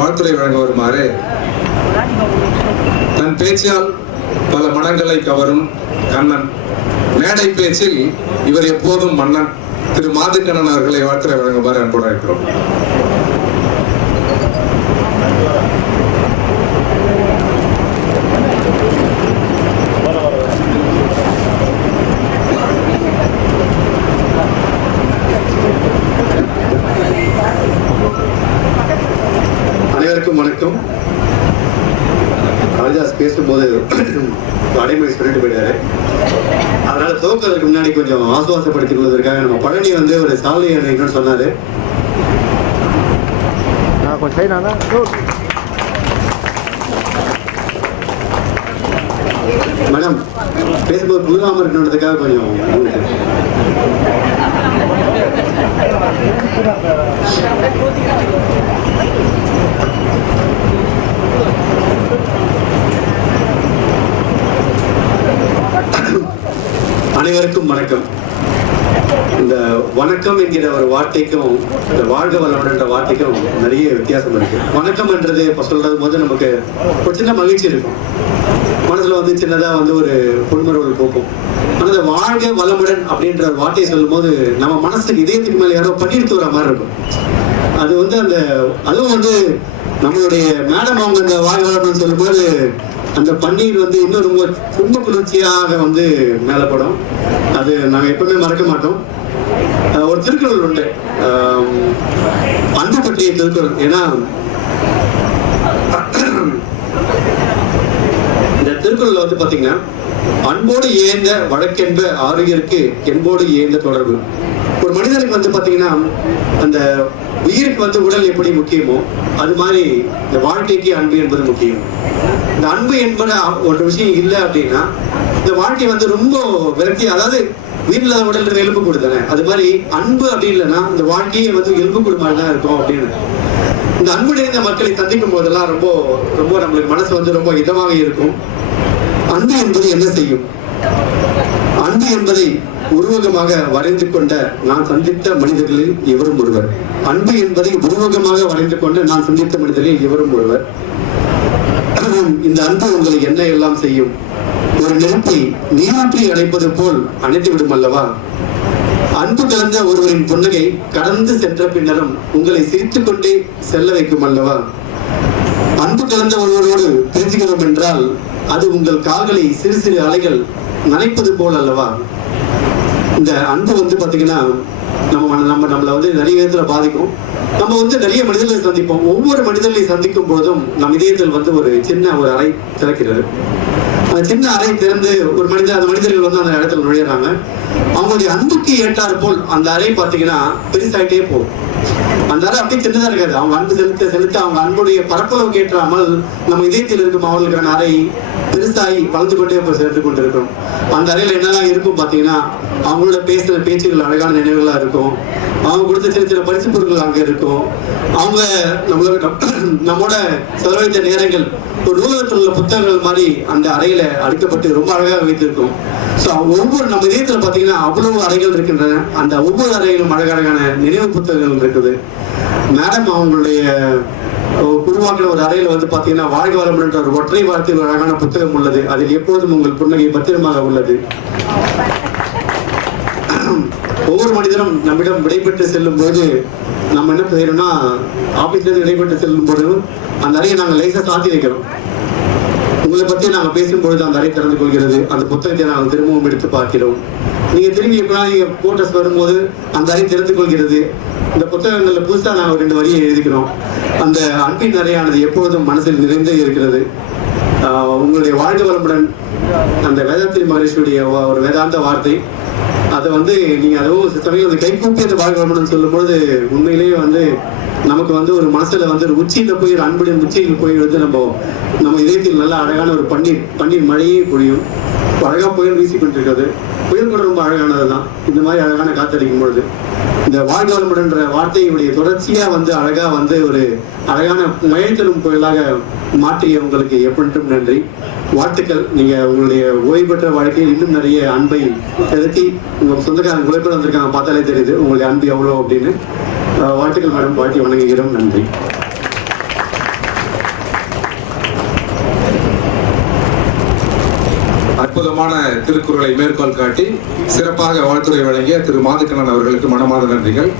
வாழ்த்துறை வழங்க வருமாறு தன் பேச்சால் பல மனங்களை கவரும் கண்ணன். மேடை பேச்சில் இவர் எப்போதும் மன்னன். திரு மாதுக்கண்ணன் அவர்களை வாழ்த்துறை வழங்குமாறு அன்புடன் இருக்கிறோம் அனைவருக்கும் வணக்கம் காளிதாஸ் பேசும்போது அடைமொழி சொல்லிட்டு போயிட்டாரு. அதனால துவக்கிறதுக்கு முன்னாடி கொஞ்சம் ஆசுவாசப்படுத்திக் கொள்வதற்காக நம்ம பழனி வந்து ஒரு சாலை அணைக்கணும்னு சொன்னாரு. மேடம் பேசும்போது புதுகாம இருக்கணுன்றதுக்காக கொஞ்சம் அனைவருக்கும் வணக்கம். இந்த வணக்கம் என்கிற ஒரு வார்த்தைக்கும் இந்த வாழ்க வளமுடன் என்ற வார்த்தைக்கும் நிறைய வித்தியாசம் இருக்கு. வணக்கம் என்றது இப்ப சொல்றது போது நமக்கு ஒரு சின்ன மகிழ்ச்சி இருக்கும். மனசுல வந்து சின்னதா வந்து ஒரு புன்முறுவல் போக்கும். ஆனா இந்த வாழ்க வளமுடன் அப்படின்ற ஒரு வார்த்தையை சொல்லும் போது நம்ம மனசுக்கு இதயத்துக்கு மேல யாரோ பண்ணிட்டு வர மாதிரி இருக்கும். அது வந்து அந்த அதுவும் வந்து நம்மளுடைய மேடம் அவங்க இந்த வாழ்க வளமுடன் சொல்லும்போது அந்த பன்னீர் வந்து இன்னும் ரொம்ப ரொம்ப குளிர்ச்சியாக வந்து மேலப்படும். அது நாங்கள் எப்பவுமே மறக்க மாட்டோம். ஒரு திருக்குறள் உண்டு. ஆம், அன்பு பற்றிய திருக்குறள். ஏன்னா இந்த திருக்குறள் வந்து பாத்தீங்கன்னா அன்போடு ஏந்த வழக்கென்ப ஆரோக்கியருக்கு என்போடு ஏந்த தொடர்பு. மனிதனுக்கு வந்து பாத்தீங்கன்னா அந்த உயிருக்கு வந்து உடல் எப்படி முக்கியமோ அது மாதிரி இந்த வாழ்க்கைக்கு அன்பு என்பது முக்கியம். இந்த அன்பு என்பது ஒரு விஷயம் இல்லை அப்படின்னா இந்த வாழ்க்கை வந்து ரொம்ப விரக்தி அதாவது வீட்டில் உடல் எலும்பு கொடுத்தானே அது மாதிரி அன்பு அப்படி இல்லைன்னா இந்த வாழ்க்கையே வந்து எலும்பு கூடு தான் இருக்கும் அப்படின்னு. இந்த அன்பு நிறைந்த மக்களை சந்திக்கும் போதெல்லாம் ரொம்ப ரொம்ப நம்மளுக்கு மனசு வந்து ரொம்ப இதமாக இருக்கும். அன்பு என்பது என்ன செய்யும்? அன்பு என்பதை உருவகமாக வரைந்து கொண்ட நான் சந்தித்த மனிதர்களில் இவரும் ஒருவர். அன்பு என்பதை உருவகமாக வரைந்து கொண்ட நான் சந்தித்த மனிதர்களில் இவரும் ஒருவர். இந்த அன்பு உங்களை என்ன எல்லாம் செய்யும். ஒரு நெருப்பை நீரூற்றி அடைப்பது போல் அணைத்து விடும் அல்லவா? அன்பு கலந்த ஒருவரின் புன்னகை கடந்து சென்ற பின்னரும் உங்களை சிரித்துக் கொண்டே செல்ல வைக்கும் அல்லவா? அன்பு கலந்த ஒருவரோடு பிரிஞ்சுகிறோம் என்றால் அது உங்கள் கால்களை சிறு சிறு அலைகள் நினைப்பது போல் அல்லவா? இந்த அன்பு வந்து பாத்தீங்கன்னா நம்ம நம்ம நம்மளை வந்து நிறைய இடத்துல பாதிக்கும். நம்ம வந்து நிறைய மனிதர்களை சந்திப்போம். ஒவ்வொரு மனிதர்களை சந்திக்கும் போதும் நம் இதயத்தில் வந்து ஒரு சின்ன ஒரு அறை திறக்கிறது. அந்த சின்ன அறை திறந்து ஒரு மனிதர் அந்த மனிதர்கள் வந்து அந்த இடத்துல நுழையிறாங்க. அவங்களுடைய அன்புக்கு ஏற்றார் போல் அந்த அறை பார்த்தீங்கன்னா பெருசாயிட்டே போகும். அந்த அறை அப்படியே சின்னதாக இருக்காது. அவங்க அன்பு செலுத்த செலுத்த அவங்க அன்புடைய பரப்பளவுக்கு ஏற்றாமல் நம்ம இதயத்தில் இருக்கும் அவர்களுக்கான அறை பெருசாகி வளர்ந்து கொண்டே போய் சேர்த்து கொண்டிருக்கும். அந்த அறையில் என்னெல்லாம் இருக்கும் பார்த்தீங்கன்னா அவங்களோட பேசின பேச்சுகள் அழகான நினைவுகளாக இருக்கும். அவங்க கொடுத்த சின்ன சின்ன பரிசு பொருட்கள் அங்கே இருக்கும். அவங்க நம்மளோட நம்மோட செலவழித்த நேரங்கள் ஒரு நூலகத்தில் உள்ள புத்தகங்கள் மாதிரி அந்த அறையில அடுக்கப்பட்டு ரொம்ப அழகாக வைத்திருக்கும். ஸோ ஒவ்வொரு நம்ம இதயத்தில் பார்த்தீங்கன்னா அவ்வளவு அறைகள் இருக்கின்றன. அந்த ஒவ்வொரு அறையிலும் அழகழகான நினைவு புத்தகங்கள் இருக்குது. மேடம் அவங்களுடைய அஹ், ஒரு அறையில வந்து பாத்தீங்கன்னா வாழ்க வளமுடன் ஒரு ஒற்றை வார்த்தையில் ஒரு அழகான புத்தகம் உள்ளது. அதில் எப்போதும் உங்கள் புன்னகை பத்திரமாக உள்ளது. ஒவ்வொரு மனிதனும் நம்மிடம் விடைபெற்று செல்லும் போது நம்ம என்ன செய்யறோம்னா ஆபீஸ்லேருந்து விடைபெற்று செல்லும் பொழுது அந்த அறையை நாங்கள் லேசா சாத்தி வைக்கிறோம் உங்களை பத்தி நாங்கள் பேசும்பொழுது அந்த அறை திறந்து கொள்கிறது. அந்த புத்தகத்தை நாங்கள் திரும்பவும் எடுத்து பார்க்கிறோம். நீங்க திரும்பி எப்படின்னா நீங்க போட்டஸ் வரும்போது அந்த அறை திறந்து கொள்கிறது இந்த புத்தகங்களில் புதுசாக நாங்கள் ரெண்டு வரியை எழுதிக்கிறோம். அந்த அன்பின் நிறையானது எப்பொழுதும் மனசில் நிறைந்தே இருக்கிறது. உங்களுடைய வாழ்க வளமுடன் அந்த வேதாத்திரி மகரிஷியுடைய ஒரு வேதாந்த வார்த்தை. அதை வந்து நீங்கள் அதுவும் சமயம் அந்த கைகூப்பி அந்த வாழ்க வளமுடன் சொல்லும்பொழுது உண்மையிலேயே வந்து நமக்கு வந்து ஒரு மனசில் வந்து ஒரு உச்சியில் போய் ஒரு அன்புடன் உச்சியில் போய் வந்து நம்ம நம்ம இதயத்தில் நல்ல அழகான ஒரு பன்னீர் பன்னீர் மழையே பொழியும். அழகாக புயல் வீசி கொண்டிருக்கிறது புயல் கூட ரொம்ப அழகானதுதான். இந்த மாதிரி அழகான காத்தடிக்கும் பொழுது இந்த வாழ்க வளமுடன்ற வார்த்தையுடைய தொடர்ச்சியா வந்து அழகா வந்து ஒரு அழகான மயத்தரும் புயலாக மாற்றிய உங்களுக்கு எப்பொழுதும் நன்றி. வாழ்த்துக்கள். நீங்க உங்களுடைய ஓய்வு பெற்ற வாழ்க்கையில் இன்னும் நிறைய அன்பை செலுத்தி உங்க சொந்தக்காரங்க குழப்பம் வந்திருக்காங்க பார்த்தாலே தெரியுது உங்களுடைய அன்பு எவ்வளோ அப்படின்னு. வாழ்த்துக்கள் மேடம். வாழ்த்தி வணங்குகிறோம். நன்றி. அற்புதமான திருக்குறளை மேற்கோள் காட்டி சிறப்பாக வாழ்த்துறை வழங்கிய திரு மாதுக்கண்ணன் அவர்களுக்கு மனமார்ந்த நன்றிகள்.